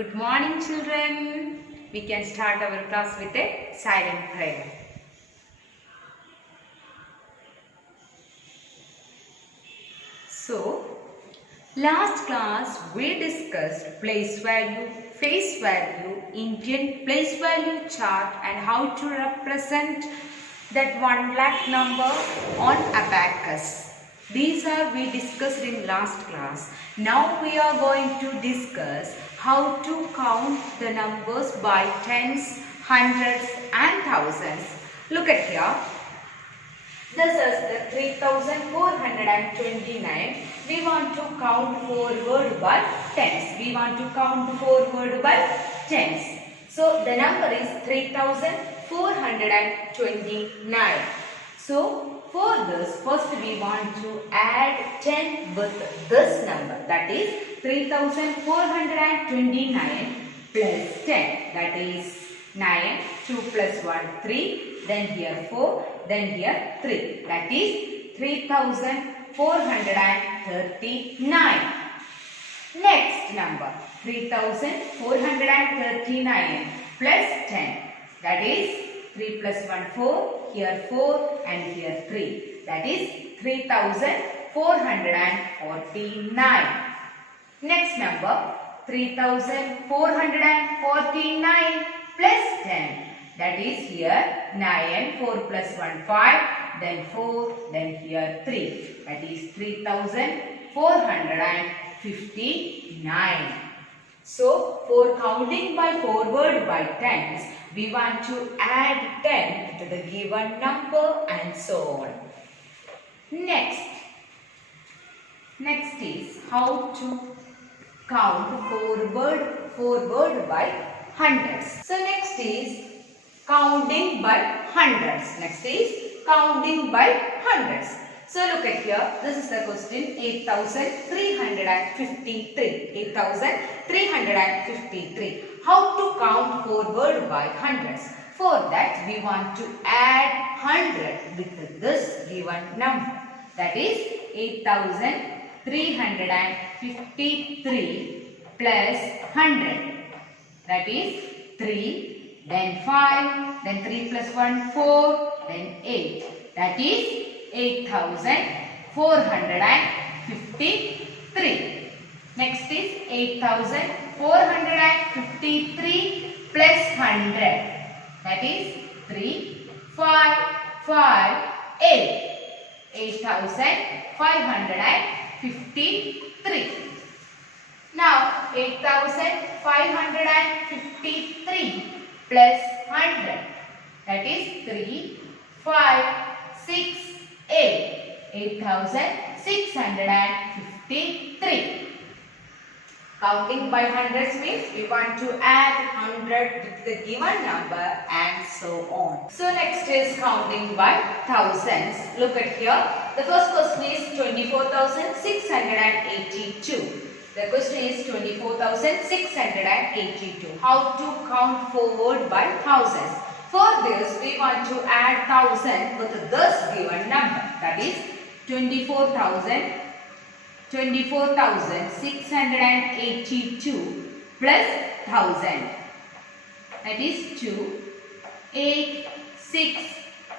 Good morning, children. We can start our class with a silent prayer. So, last class we discussed place value, face value, Indian place value chart and how to represent that 1 lakh number on abacus. These are we discussed in last class. Now we are going to discuss how to count the numbers by tens, hundreds and thousands. Look at here. This is the 3429. We want to count forward by tens. We want to count forward by tens. So the number is 3429. So for this, first we want to add 10 with this number. That is 3429 plus 10. That is 9. 2 plus 1, 3. Then here 4. Then here 3. That is 3439. Next number 3439 plus 10. That is 3 plus 1, 4. Here 4 and here 3. That is 3449. Next number 3449 plus 10. That is here 9, 4 plus 1, 5, then 4, then here 3. That is 3459. So, for counting by forward by tens, we want to add 10 to the given number and so on. Next is how to count forward by hundreds. So, next is counting by hundreds. Next is counting by hundreds. So look at here, this is the question 8353. 8353. How to count forward by hundreds? For that we want to add 100 with this given number. That is 8353 plus 100. That is 3, then 5, then 3 plus 1, 4, then 8. That is 8453. Next is 8453 plus 100. That is 3, 5, 5, 8. 8553. Now 8553 plus 100. That is 3, 5, 6, 8. 8653. Counting by hundreds means we want to add 100 with the given number and so on. So next is counting by thousands. Look at here. The first question is 24,682. The question is 24,682. How to count forward by thousands? For this, we want to add 1000 with this given number. That is 24,682 plus 1000. That is 2, 8, 6,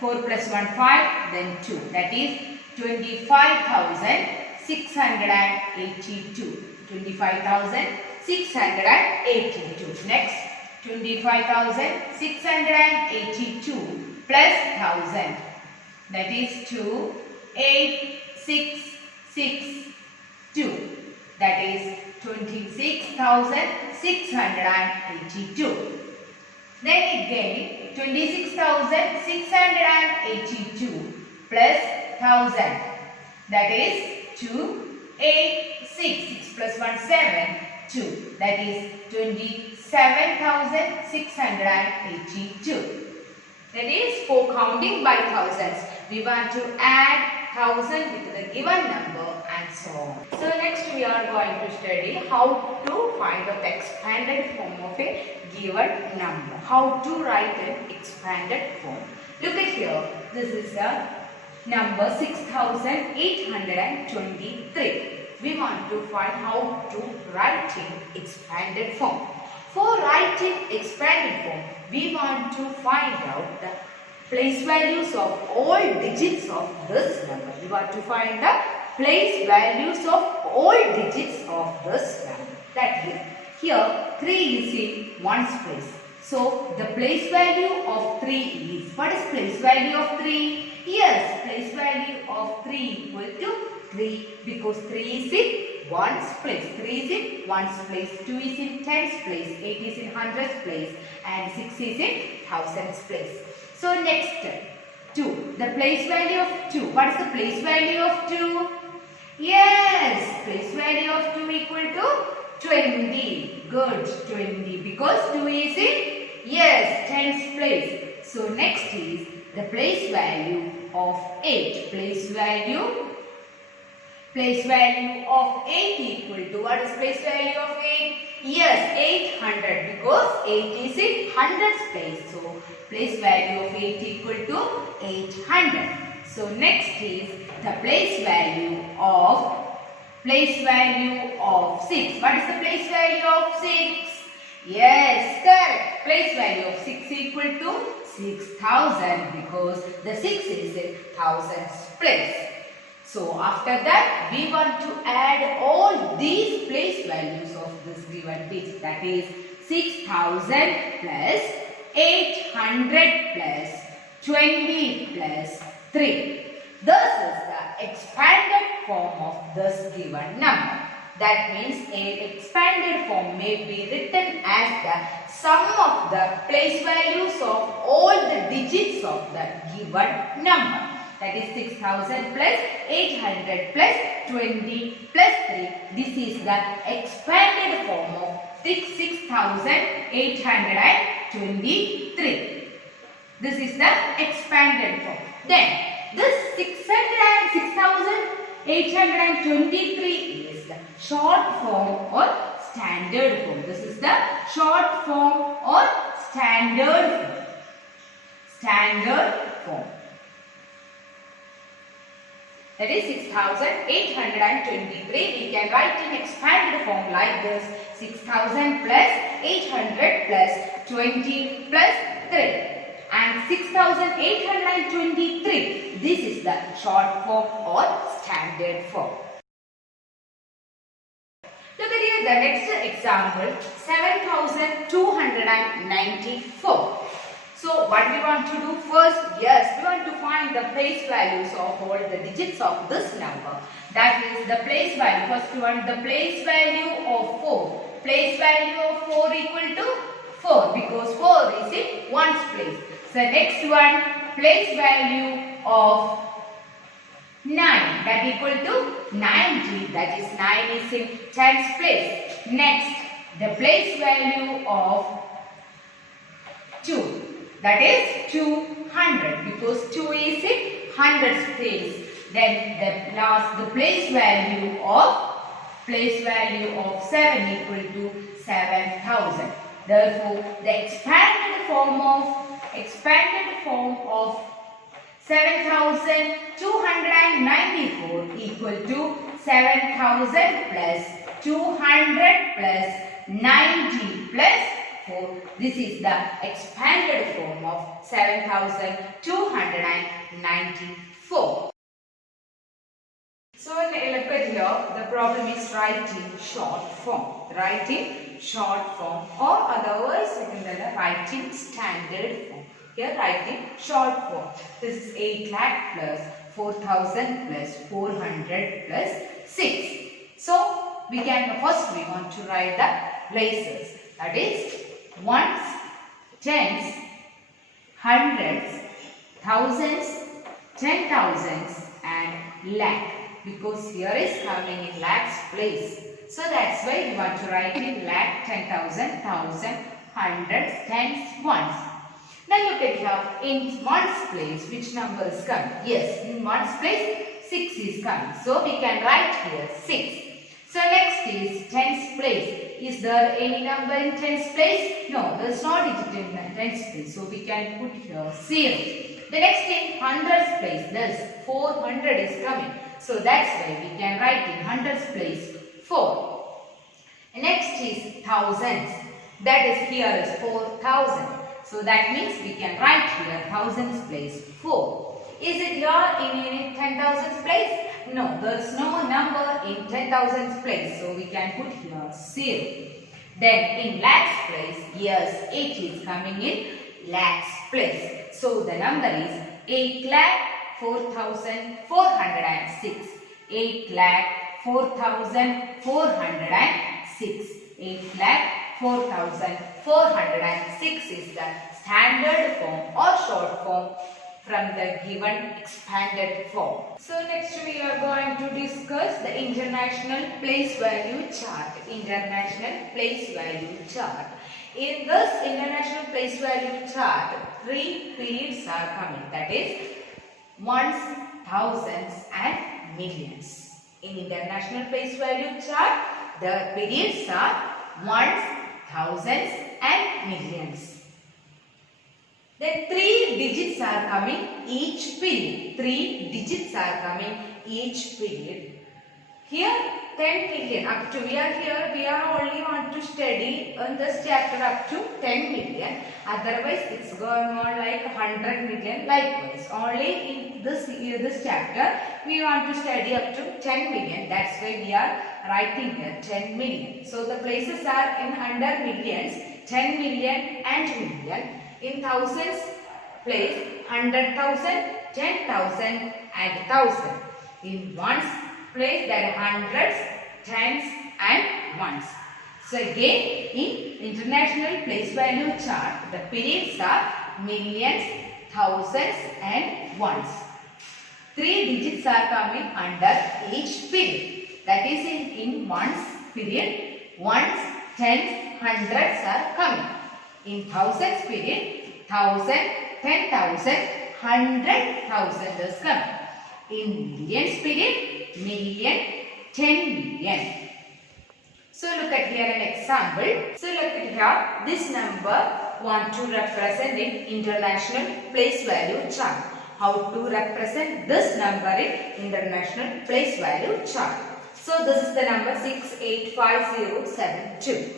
4 plus 1, 5, then 2. That is 25,682. 25,682. Next, 25,682 plus 1000. That is 2, 8, 6, 6, 2. That is 26,682. Then again 26,682 plus 1000. That is 2, 8, 6. 6 plus 1, 7, 2. That is 27,682. That is for counting by thousands. We want to add 1000 with the given number and so on. So next we are going to study how to find the expanded form of a given number. How to write an expanded form. Look at here. This is a number 6823. We want to find how to write in expanded form. For writing expanded form, we want to find out the place values of all digits of this number. We want to find the place values of all digits of this number. That is, here 3 is in ones place. So the place value of 3 is, what is place value of 3? Yes, place value of 3 equal to 3 because 3 is in ones place, 3 is in ones place, 2 is in tens place, 8 is in hundreds place and 6 is in thousands place. So next 2, the place value of 2. What is the place value of 2? Yes, place value of 2 equal to 20. Good, 20 because 2 is in, yes, tens place. So next is the place value of 8. Place value of 8 equal to, what is place value of 8? Yes, 800 because 8 is in hundreds place. So place value of 8 equal to 800. So next is the place value of 6. What is the place value of 6? Yes, correct. Place value of 6 equal to 6,000 because the 6 is in thousands place. So after that we want to add all these place values of this given digit, that is 6,000 plus 800 plus 20 plus 3. This is the expanded form of this given number. That means an expanded form may be written as the sum of the place values of all the digits of the given number. That is 6,000 plus 800 plus 20 plus 3. This is the expanded form of 6,823. This is the expanded form. Then this 6,823 is the short form or standard form. This is the short form or standard form. Standard form. That is 6,823. We can write in expanded form like this: 6,000 plus 800 plus 20 plus 3. And 6,823. This is the short form or standard form. Look at here the next example, 7,294. So what we want to do first? Yes, we want to find the place values of all the digits of this number. That is the place value. First we want the place value of 4. Place value of 4 equal to 4 because 4 is in ones place. So next one, place value of 9, that equal to 90, that is 9 is in tens place. Next, the place value of 2, that is 200 because 2 is in hundreds place. Then the last, the place value of 7 equal to 7,000. Therefore, the expanded form of 7,294 equal to 7,000 plus 200 plus 90 plus 4. This is the expanded form of 7,294. So look at here, the problem is writing short form. Writing short form or otherwise writing standard form. Here writing short form. This is 8 lakh plus 4,000 plus 400 plus 6. So we want to write the places. That is ones, tens, hundreds, thousands, 10,000s and lakh. Because here is coming in lakhs place. So that's why we want to write in lakh, 10,000, thousand, hundreds, tens, ones. Now look at here, in ones place, which number is coming? Yes, in ones place, 6 is coming. So we can write here 6. So next is tens place. Is there any number in tens place? No, there is no digit in tens place. So we can put here 0. The next in hundreds place, thus 400 is coming. So that's why we can write in hundreds place 4. Next is thousands. That is, here is 4,000. So that means we can write here thousands place 4. Is it here in any 10,000 place? No, there is no number in 10,000 place. So we can put here 0. Then in lakhs place, yes, 8 is coming in lakhs place. So the number is 8,04,406. 8,04,406. 8,04,406 is the standard form or short form from the given expanded form. So next we are going to discuss the international place value chart. International place value chart. In this international place value chart, 3 periods are coming. That is ones, thousands and millions. In international place value chart, the periods are ones, thousands and millions. Then 3 digits are coming each period. 3 digits are coming each period. Here 10 million up to, we are only want to study in this chapter up to 10 million. Otherwise it's going on like 100 million likewise. Only in this chapter we want to study up to 10 million. That's why we are writing here 10 million. So the places are in under millions, 10 million and million. In thousands place 100,000, 10,000 and 1,000. In ones place that hundreds, tens and ones. So again in international place value chart, the periods are millions, thousands and ones. 3 digits are coming under each period. That is in ones period, ones, tens, hundreds are coming. In thousands period, 1,000, 10,000, 100,000 is coming. In millions period, million, 10 million. So look at here an example. So look at here, this number want to represent in international place value chart. How to represent this number in international place value chart. So this is the number 685072.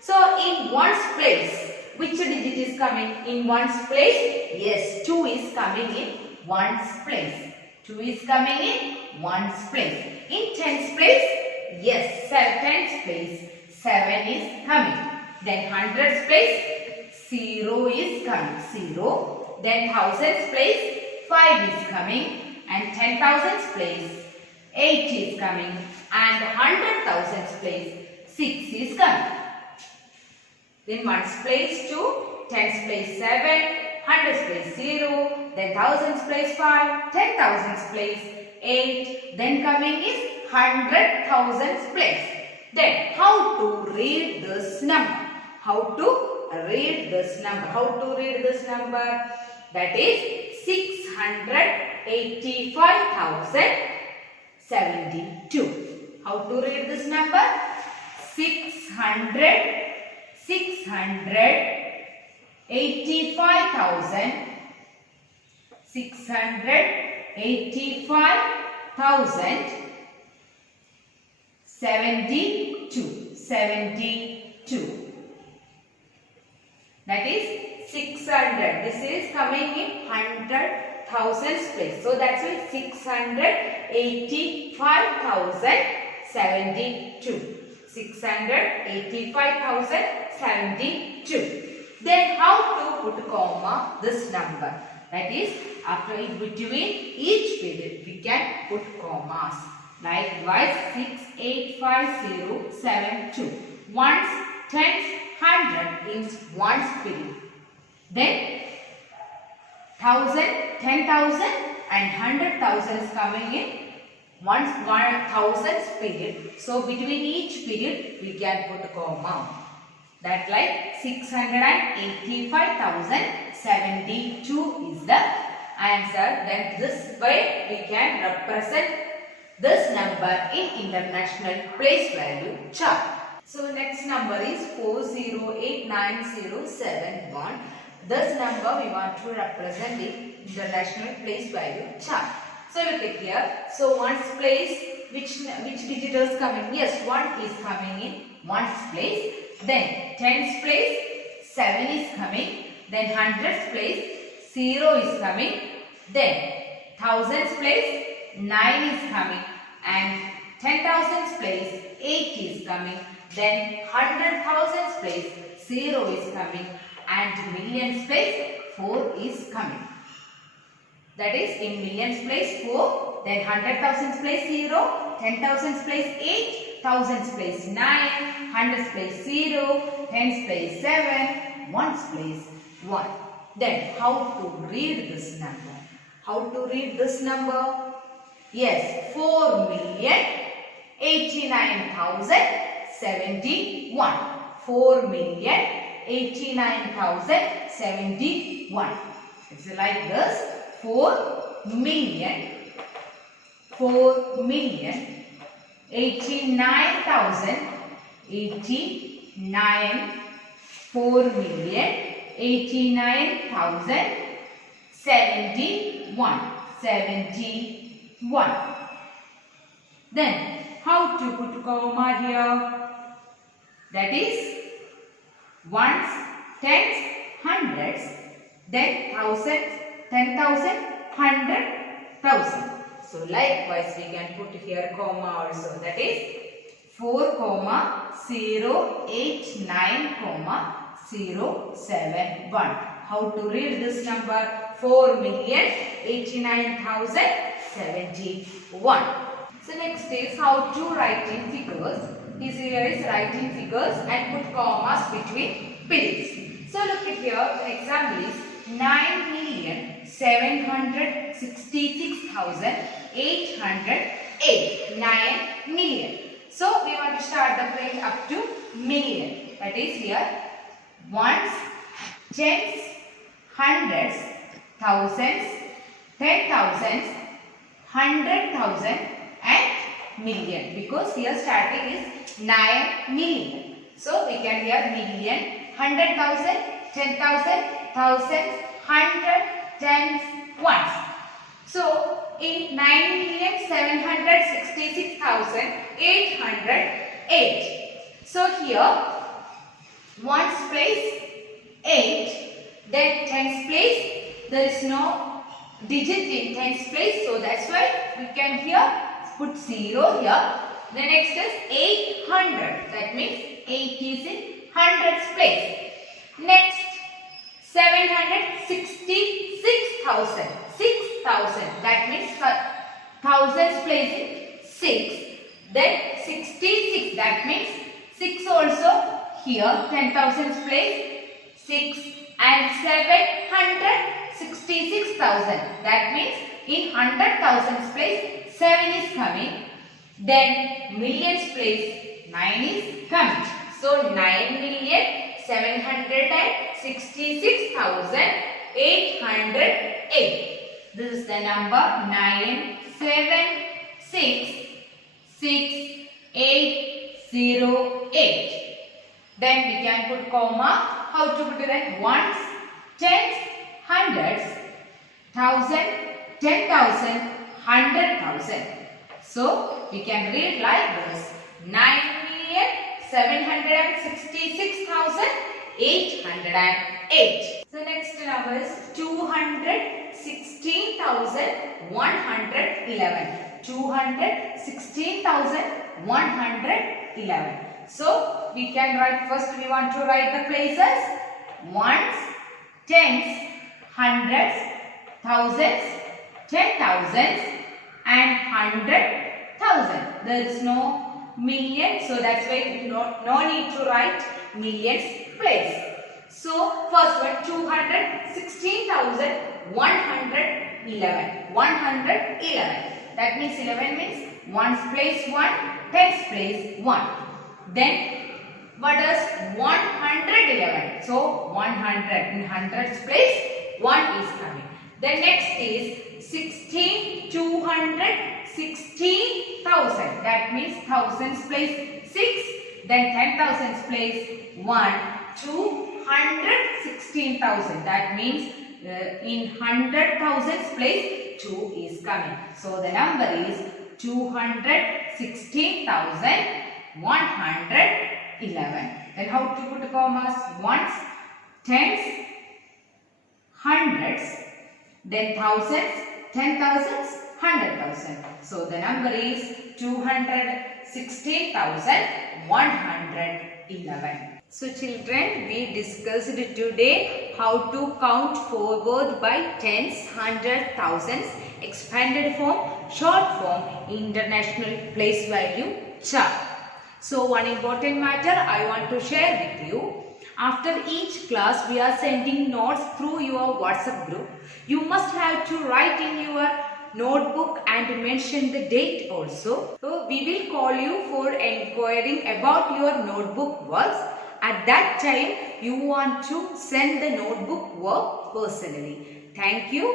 So in ones place, which digit is coming in ones place? Yes, 2 is coming in ones place. 2 is coming in ones place. In tens place? Yes, tens place 7 is coming. Then hundreds place 0 is coming. 0. Then thousands place 5 is coming. And 10,000s place 8 is coming. And 100,000s place 6 is coming. Then ones place 2, tens place 7, hundreds place 0, then thousands place 5, 10,000s place 8, then coming is 100,000s place. Then how to read this number? How to read this number? How to read this number? That is 685,072. How to read this number? 685,072. That is 600. This is coming in 100,000s place. So that's why 685,072. 685,072. Then how to put comma this number? That is, after in between each period we can put commas. Likewise 685,072. Ones, tens, 100 in ones period. Then 1,000, 10,000 and 100,000 is coming in ones 1,000 period. So between each period we can put comma. That like 685,072 is the answer. Then this way we can represent this number in international place value chart. So next number is 4089071. This number we want to represent in international place value chart. So look at here. So ones place, which digit is coming? Yes, 1 is coming in ones place. Then tens place 7 is coming. Then hundreds place 0 is coming. Then thousands place 9 is coming. And 10,000s place 8 is coming. Then 100,000s place 0 is coming. And millions place 4 is coming. That is, in millions place 4, then 100,000s place 0, 10,000s place 8, thousands place 9, hundreds place 0, tens place 7, ones place 1. Then how to read this number? How to read this number? Yes, 4,089,071. 4,089,071. It's like this. 4,089,071. Then how to put comma here? That is ones, tens, hundreds, then thousands, 10,000, 100,000. So likewise we can put here comma also. That is 4,089,071. How to read this number? 4,089,071. So next is how to write in figures. This here is writing figures and put commas between periods. So look at here. The example is 9,766,808. 9 million. So we want to start the phrase up to million. That is here ones, tens, hundreds, thousands, 10,000s, 100,000 and million. Because here starting is 9 million. So we can hear million, 100,000, 10,000, thousands, 100, tens, ones. So in 9,766,808. So here ones place 8, then tens place there is no digit in tens place, so that's why we can here put 0 here. The next is 800, that means 8 is in hundreds place. Next 766,000, 6,000, that means thousands place in 6. Then 66, that means 6 also here, 10,000s place 6 and 766,000, that means in 100,000s place 7 is coming. Then millions place 9 is coming. So 9,766,808. This is the number 9766808. Then we can put comma. How to put it? Ones, tens, hundreds, thousand, 10,000, 100,000. So we can read like this: 9,766,808. So next number is 216,111. 216,111. So we can write, first we want to write the places: ones, tens, hundreds, thousands, 10,000s and 100,000. There is no million, so that's why no need to write millions place. So first one, 216,111. 111. That means 11 means ones place 1, tens place 1. Then what is 111? So 100 in hundreds place 1 is coming. Then next is 16,216,000. That means thousands place 6. Then 10,000s place 1. 216,000. That means in 100,000s place 2 is coming. So the number is 216,111. Then how to put commas? Ones, tens, hundreds, then thousands, 10,000s, 100,000. So the number is 216,111. So children, we discussed today how to count forward by tens, hundred, thousands, expanded form, short form, international place value chart. So one important matter I want to share with you. After each class, we are sending notes through your WhatsApp group. You must have to write in your notebook and mention the date also. So we will call you for inquiring about your notebook works. At that time, you want to send the notebook work personally. Thank you.